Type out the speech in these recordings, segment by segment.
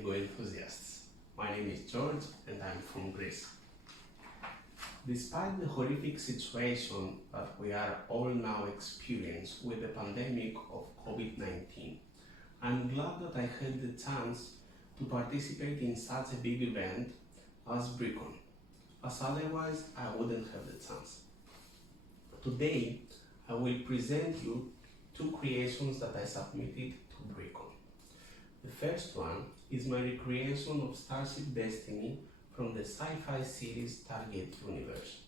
LEGO enthusiasts. My name is George and I'm from Greece. Despite the horrific situation that we are all now experiencing with the pandemic of COVID-19, I'm glad that I had the chance to participate in such a big event as BrickCon, as otherwise I wouldn't have the chance. Today, I will present you two creations that I submitted to BrickCon. The first one is my recreation of Starship Destiny from the Sci-Fi series Stargate universe,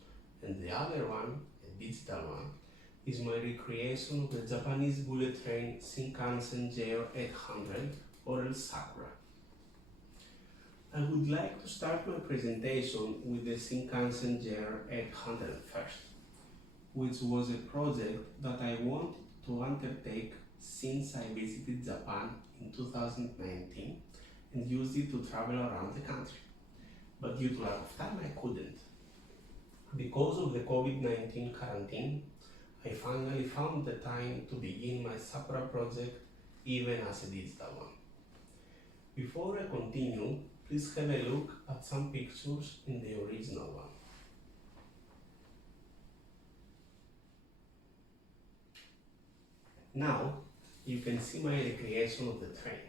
and the other one, a digital one, is my recreation of the Japanese bullet train Shinkansen JR800 or else Sakura. I would like to start my presentation with the Shinkansen JR800 first, which was a project that I wanted to undertake since I visited Japan in 2019 and used it to travel around the country. But due to lack of time, I couldn't. Because of the COVID-19 quarantine, I finally found the time to begin my Sakura project even as a digital one. Before I continue, please have a look at some pictures in the original one. Now, you can see my recreation of the train.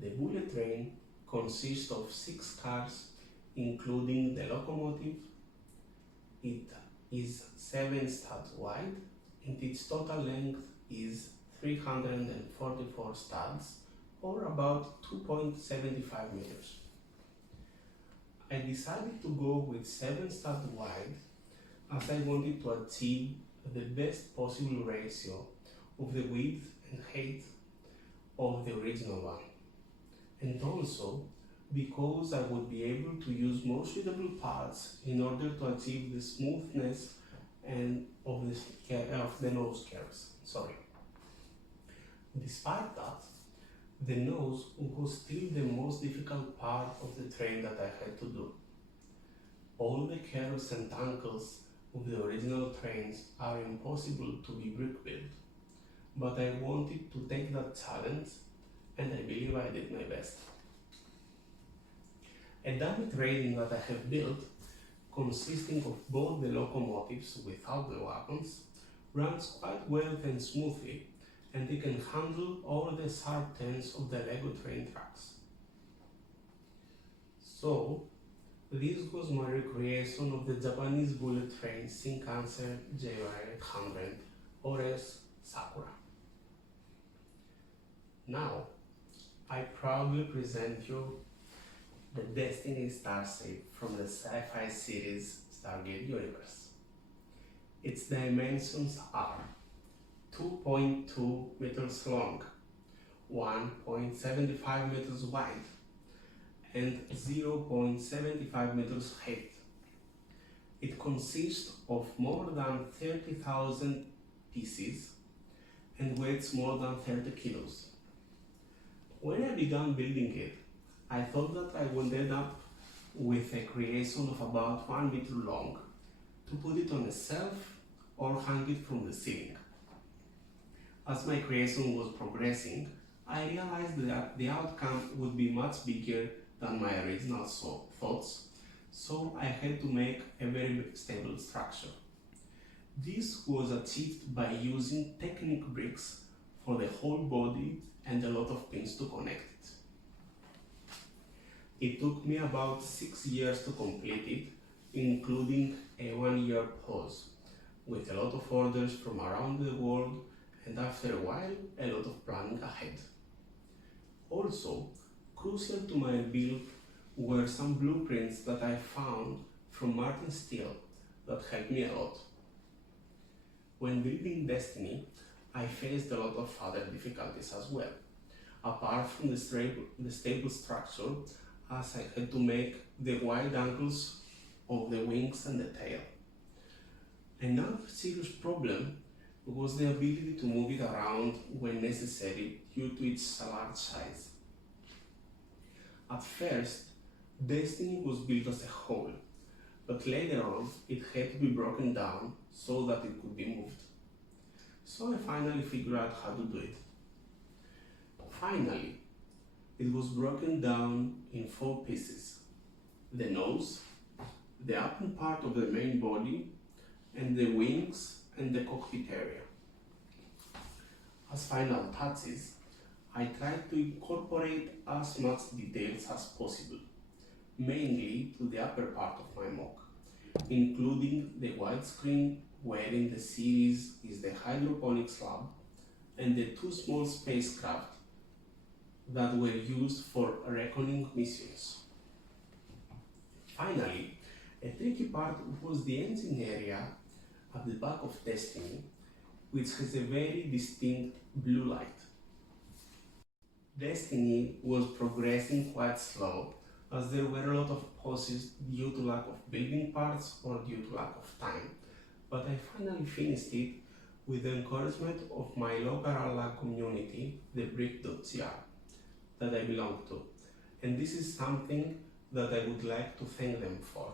The bullet train consists of 6 cars, including the locomotive. It is 7 studs wide, and its total length is 344 studs, or about 2.75 meters. I decided to go with 7 studs wide as I wanted to achieve the best possible ratio of the width and height of the original one, and also because I would be able to use more suitable parts in order to achieve the smoothness and of the nose curves. Despite that, the nose was still the most difficult part of the train that I had to do. All the curves and angles of the original trains are impossible to be brick built, but I wanted to take that challenge, and I believe I did my best. A dummy train that I have built, consisting of both the locomotives without the wagons, runs quite well and smoothly, and it can handle all the sharp turns of the LEGO train tracks. So, this was my recreation of the Japanese bullet train Shinkansen JR800 or as Sakura. Now, I proudly present you the Destiny Starship from the Sci-Fi series Stargate universe. Its dimensions are 2.2 meters long, 1.75 meters wide, and 0.75 meters height. It consists of more than 30,000 pieces and weighs more than 30 kilos. When I began building it, I thought that I would end up with a creation of about 1 meter long to put it on a shelf or hang it from the ceiling. As my creation was progressing, I realized that the outcome would be much bigger than my original thoughts, so I had to make a very stable structure. This was achieved by using Technic bricks for the whole body and a lot of pins to connect it. It took me about 6 years to complete it, including a 1-year pause, with a lot of orders from around the world, and after a while, a lot of planning ahead. Also, crucial to my build were some blueprints that I found from Martin Steele that helped me a lot. When building Destiny, I faced a lot of other difficulties as well, apart from the stable structure, as I had to make the wide angles of the wings and the tail. Another serious problem was the ability to move it around when necessary due to its large size. At first, Destiny was built as a whole, but later on it had to be broken down so that it could be moved. So I finally figured out how to do it. Finally, It was broken down in 4 pieces: the nose, the upper part of the main body, and the wings and the cockpit area. As final touches, I tried to incorporate as much details as possible, mainly to the upper part of my MOC, including the widescreen wherein the series is the hydroponics lab and the 2 small spacecraft that were used for reckoning missions. Finally, a tricky part was the engine area at the back of Destiny, which has a very distinct blue light. Destiny was progressing quite slow as there were a lot of pauses due to lack of building parts or due to lack of time, but I finally finished it with the encouragement of my local lab community, the BrickCon, that I belong to, and this is something that I would like to thank them for.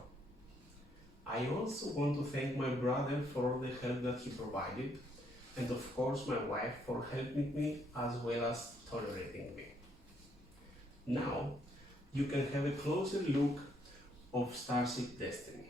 I also want to thank my brother for all the help that he provided, and of course my wife for helping me as well as tolerating me. Now, you can have a closer look of Starship Destiny.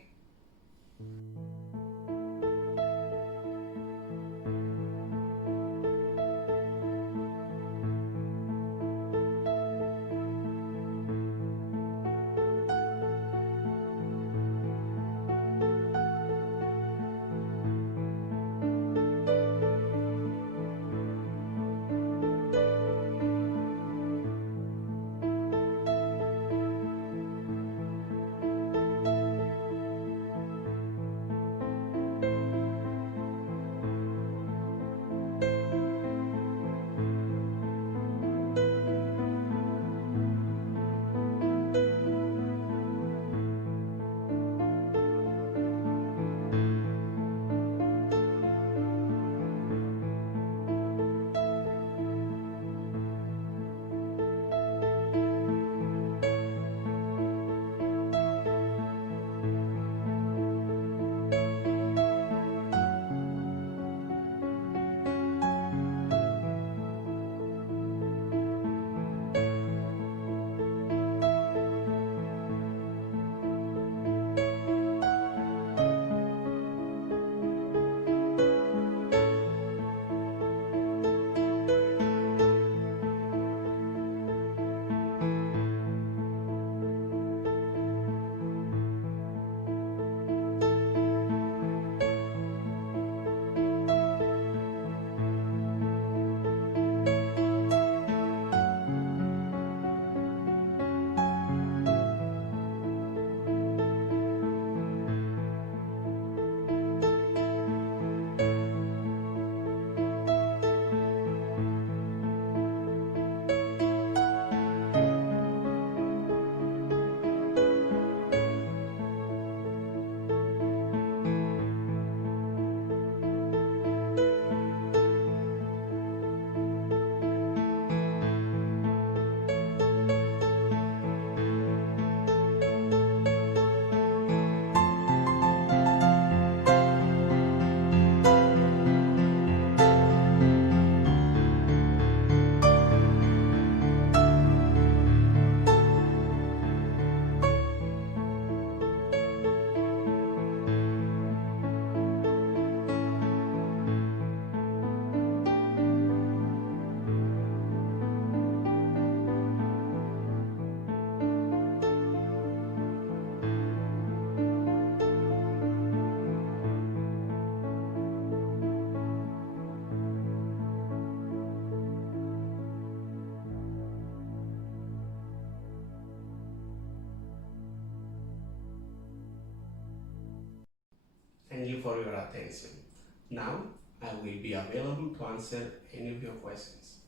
Thank you for your attention. Now, I will be available to answer any of your questions.